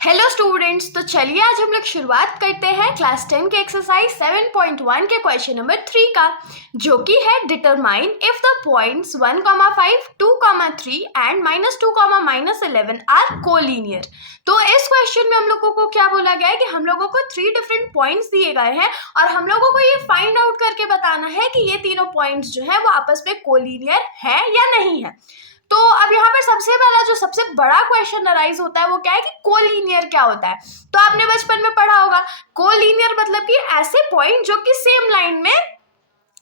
Hello students, तो चलिए आज हम लोग शुरुआत करते हैं क्लास 10 के एक्सरसाइज 7.1 के क्वेश्चन नंबर 3 का, जो कि है determine if the points 1,5, 2,3 and -2, -11 are collinear. तो इस क्वेश्चन में हम लोगों को क्या बोला गया है कि हम लोगों को 3 डिफरेंट पॉइंट्स दिए गए हैं और हम लोगों को ये फाइंड आउट करके बताना है कि ये तीनों पॉइंट्स जो है वो आपस में कोलिनियर है या नहीं है। तो अब यहाँ पर सबसे पहला जो सबसे बड़ा क्वेश्चन अराइज होता है वो क्या है कि कोलिनियर क्या होता है। तो आपने बचपन में पढ़ा होगा, कोलिनियर मतलब कि ऐसे पॉइंट जो कि सेम लाइन में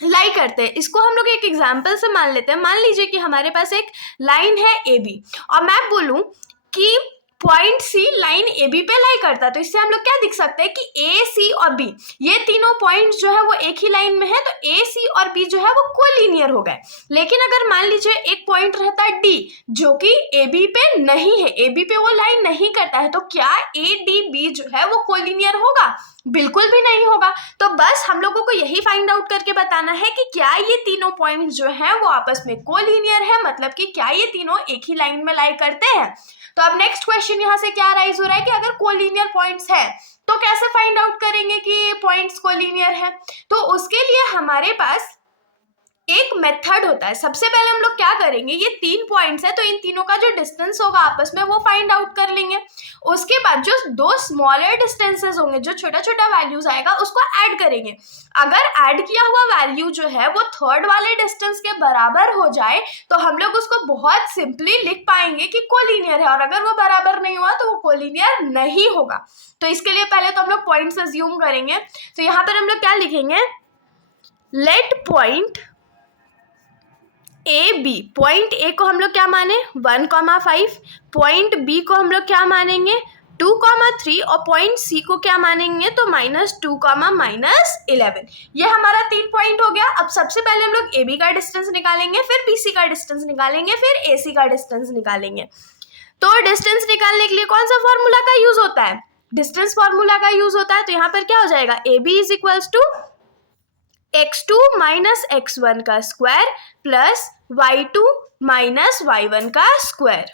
लाई करते हैं। इसको हम लोग एक एग्जांपल से मान लेते हैं। मान लीजिए कि हमारे पास एक लाइन है ए बी और मैं बोलूं कि point C line A B पे लाई करता है, तो इससे हम लोग क्या दिख सकते हैं कि ए सी और बी ये तीनों पॉइंट्स जो है वो एक ही लाइन में है, तो ए सी और बी जो है वो कोलिनियर हो गए। लेकिन अगर मान लीजिए एक पॉइंट रहता है डी जो कि ए बी पे नहीं है, ए बी पे वो लाइन नहीं करता है, तो क्या ए डी बी जो है वो कोलिनियर होगा? बिल्कुल भी नहीं होगा। तो बस हम लोगों को यही फाइंड आउट करके बताना है कि क्या ये तीनों पॉइंट्स जो हैं वो आपस में कोलिनियर है, मतलब कि क्या ये तीनों एक ही लाइन में लाई करते हैं। तो अब नेक्स्ट क्वेश्चन यहाँ से क्या राइज हो रहा है कि अगर कोलिनियर पॉइंट्स है तो कैसे फाइंड आउट करेंगे कि ये पॉइंट्स कोलिनियर है। तो उसके लिए हमारे पास एक मेथड होता है। सबसे पहले हम लोग क्या करेंगे, ये 3 पॉइंट्स है तो इन तीनों का जो डिस्टेंस होगा आपस में वो फाइंड आउट कर लेंगे। उसके बाद जो 2 स्मॉलर डिस्टेंसेस होंगे, जो छोटा छोटा वैल्यूज आएगा उसको ऐड करेंगे। अगर ऐड किया हुआ वैल्यू जो है वो थर्ड वाले डिस्टेंस के बराबर हो जाए तो हम लोग उसको बहुत सिंपली लिख पाएंगे कि कोलिनियर है, और अगर वो बराबर नहीं हुआ तो वो कोलिनियर नहीं होगा। तो इसके लिए पहले तो हम लोग पॉइंट्स अज्यूम करेंगे। तो यहाँ पर हम लोग क्या लिखेंगे, let point A B, point A को हम लोग क्या माने 1,5, पॉइंट बी को हम लोग क्या मानेंगे 2,3 और पॉइंट सी को क्या मानेंगे तो -2, -11। ये हमारा 3 पॉइंट हो गया। अब सबसे पहले हम लोग ए बी का डिस्टेंस निकालेंगे, फिर बी सी का डिस्टेंस निकालेंगे, फिर ए सी का डिस्टेंस निकालेंगे। तो डिस्टेंस निकालने के लिए कौन सा फॉर्मूला का यूज होता है, डिस्टेंस फॉर्मूला का यूज होता है। तो यहाँ पर क्या हो जाएगा, A B is equals to x2 minus x1 का square plus y2 minus y1 का स्क्वायर।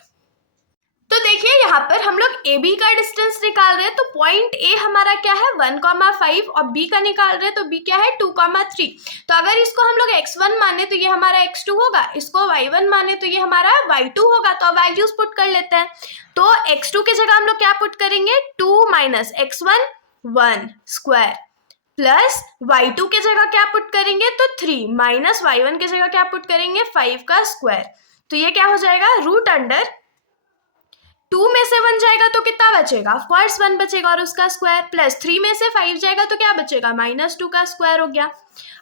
तो देखिए यहाँ पर हम लोग ए बी का डिस्टेंस निकाल रहे हैं, तो पॉइंट ए हमारा क्या है 1,5 और बी का निकाल रहे हैं तो बी क्या है 2,3। तो अगर इसको हम लोग x1 माने तो ये हमारा x2 होगा, इसको y1 माने तो ये हमारा y2 होगा। तो अब वैल्यूज पुट कर लेते हैं। तो x2 की जगह हम लोग क्या पुट करेंगे 2 minus x1 1 square plus y2 के जगह क्या पुट करेंगे तो 3 माइनस y1 के जगह क्या पुट करेंगे 5 का स्क्वायर। तो ये क्या हो जाएगा रूट अंडर 2 में से 1 जाएगा तो कितना बचेगा, ऑफ कोर्स 1 बचेगा और उसका स्क्वायर, प्लस 3 में से 5 जाएगा तो क्या बचेगा -2 का स्क्वायर हो गया।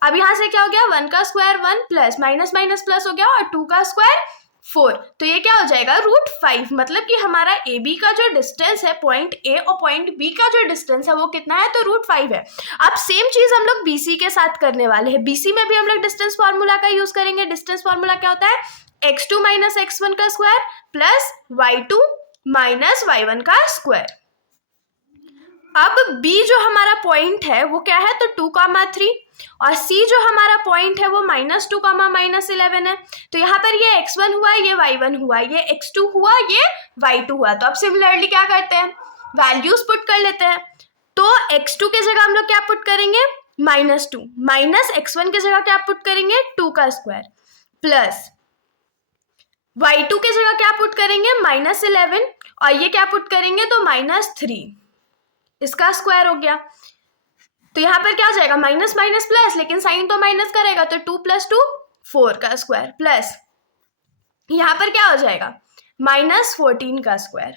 अब यहाँ से क्या हो गया 1 का square 1 plus minus minus plus हो गया और 2 का स्क्वायर 4। तो ये क्या हो जाएगा √5, मतलब कि हमारा ए बी का जो डिस्टेंस है पॉइंट ए और पॉइंट बी का जो डिस्टेंस है वो कितना है तो √5 है। अब सेम चीज हम लोग बीसी के साथ करने वाले हैं। बीसी में भी हम लोग डिस्टेंस फार्मूला का यूज करेंगे। डिस्टेंस फार्मूला क्या होता है x2 माइनस x1 का square plus y2 minus y1 का स्क्वायर। अब B जो हमारा पॉइंट है वो क्या है तो 2,3 और C जो हमारा पॉइंट है वो -2, -11 है। तो यहाँ पर ये x1 हुआ, ये y1 हुआ, ये x2 हुआ, ये y2 हुआ। तो अब सिमिलरली क्या करते हैं, वैल्यूज पुट कर लेते हैं। तो x2 की जगह हम लोग क्या पुट करेंगे -2 माइनस x1 की जगह क्या पुट करेंगे 2 का स्क्वायर प्लस y2 की जगह क्या पुट करेंगे -11 और ये क्या पुट करेंगे तो -3, इसका स्क्वायर हो गया। तो यहाँ पर क्या हो जाएगा माइनस माइनस प्लस, लेकिन साइन तो माइनस करेगा तो 2 + 2 4 का स्क्वायर प्लस यहाँ पर क्या हो जाएगा -14 का स्क्वायर।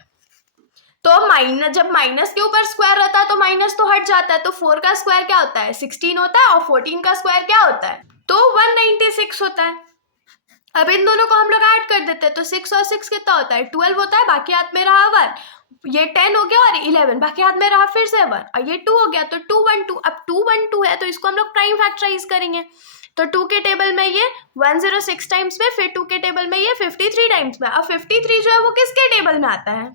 तो माइनस, जब माइनस के ऊपर स्क्वायर रहता है तो माइनस तो हट जाता है, तो 4 का स्क्वायर क्या होता है 16 होता है और 14 का स्क्वायर क्या होता है तो 196 होता है। अब इन दोनों को हम लोग ऐड कर देते हैं तो 6 और 6 कितना होता है 12 होता है, बाकी हाथ में रहा 1, ये 10 हो गया और 11, बाकी हाथ में रहा फिर से 1 और ये 2 हो गया तो 2 1 2। अब 2 1 2 है तो इसको हम लोग प्राइम फैक्टराइज करेंगे। तो 2 के टेबल में ये 106 टाइम्स में, फिर 2 के टेबल में ये 53 टाइम्स में। अब 53 जो है वो किसके टेबल में आता है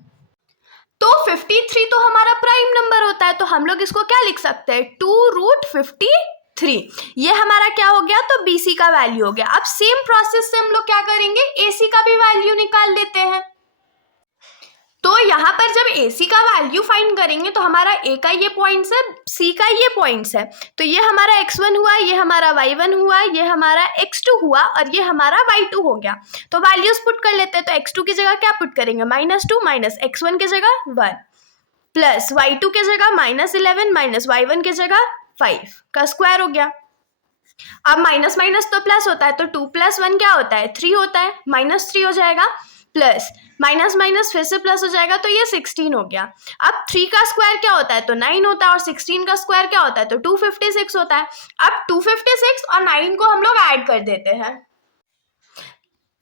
तो 53 तो हमारा प्राइम नंबर होता है। तो हम लोग इसको क्या लिख सकते हैं 2√53। ये हमारा क्या हो गया तो BC का वैल्यू हो गया। अब सेम प्रोसेस से हम लोग क्या करेंगे AC का भी वैल्यू निकाल लेते हैं। तो यहाँ पर जब AC का वैल्यू फाइंड करेंगे तो हमारा A का ये पॉइंट्स है, C का ये पॉइंट्स है, तो ये हमारा x1 हुआ, ये हमारा y1 हुआ, ये हमारा x2 हुआ और ये हमारा y2 हो गया। तो वैल्यूज पुट कर लेते हैं। तो x2 की जगह क्या पुट करेंगे, -2 माइनस x1 की जगह 1 प्लस y2 की जगह -11 माइनस y1 की जगह 5 का स्क्वायर हो गया। अब माइनस माइनस तो प्लस होता है, तो 2 + 1 क्या होता है, 3 होता है, -3 हो जाएगा प्लस माइनस माइनस फिर से प्लस हो जाएगा, तो ये 16 हो गया। अब 3 का स्क्वायर क्या होता है, तो 9 होता है और 16 का स्क्वायर क्या होता है, तो 256 होता है। अब 256 और 9 को हम लोग ऐड कर देते हैं।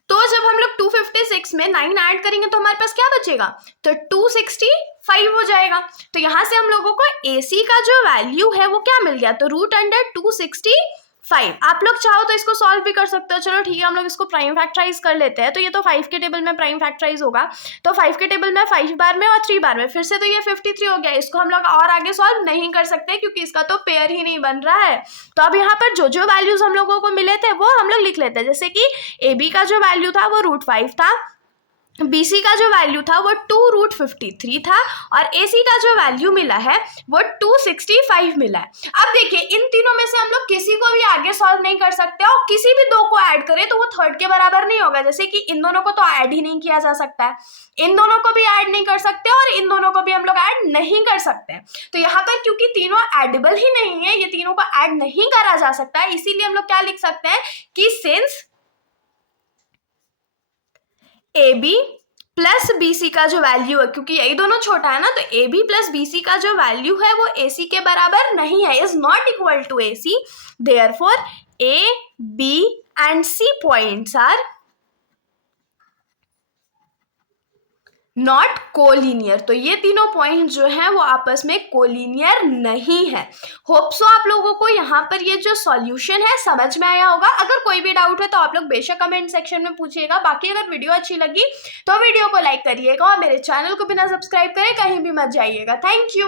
तो जब हम लोग 256 में 9 ऐड करेंगे तो हमारे पास क्या बचेगा, तो 265 हो जाएगा। तो यहाँ से हम लोगों को AC का जो वैल्यू है वो क्या मिल गया, तो √265। आप लोग चाहो तो इसको सॉल्व भी कर सकते हो। चलो ठीक है, हम लोग इसको प्राइम फैक्टराइज कर लेते हैं। तो ये तो 5 के टेबल में प्राइम फैक्टराइज होगा, तो 5 के टेबल में 5 बार में और 3 बार में, फिर से तो ये 53 हो गया। इसको हम लोग और आगे सॉल्व नहीं कर सकते क्योंकि इसका तो पेयर ही नहीं बन रहा है। तो अब यहाँ पर जो जो वैल्यूज हम लोगों को मिले थे वो हम लोग लिख लेते हैं। जैसे कि AB का जो वैल्यू था वो √5 था, BC का जो वैल्यू था वो 2√53 था और AC का जो वैल्यू मिला है वो 265 मिला है। अब देखिए, इन तीनों में से हम लोग किसी को भी आगे सॉल्व नहीं कर सकते और किसी भी दो को ऐड करें तो वो थर्ड के बराबर नहीं होगा। जैसे कि इन दोनों को तो ऐड ही नहीं किया जा सकता है, इन दोनों को भी ऐड नहीं कर सकते और इन दोनों को भी हम लोग ऐड नहीं कर सकते। तो यहाँ पर क्योंकि तीनों एडेबल ही नहीं है, ये तीनों को ऐड नहीं करा जा सकता है, इसीलिए हम लोग क्या लिख सकते हैं कि सिंस AB प्लस BC का जो वैल्यू है, क्योंकि यही दोनों छोटा है ना, तो AB प्लस BC का जो वैल्यू है वो AC के बराबर नहीं है, is not equal to AC। Therefore A, B and C points are not collinear. तो ये तीनों पॉइंट जो हैं वो आपस में कोलिनियर नहीं है। होप सो आप लोगों को यहाँ पर ये जो सॉल्यूशन है समझ में आया होगा। अगर कोई भी डाउट है तो आप लोग बेशक कमेंट सेक्शन में पूछिएगा। बाकी अगर वीडियो अच्छी लगी तो वीडियो को लाइक करिएगा और मेरे चैनल को बिना सब्सक्राइब करे कहीं भी मत जाइएगा। Thank you.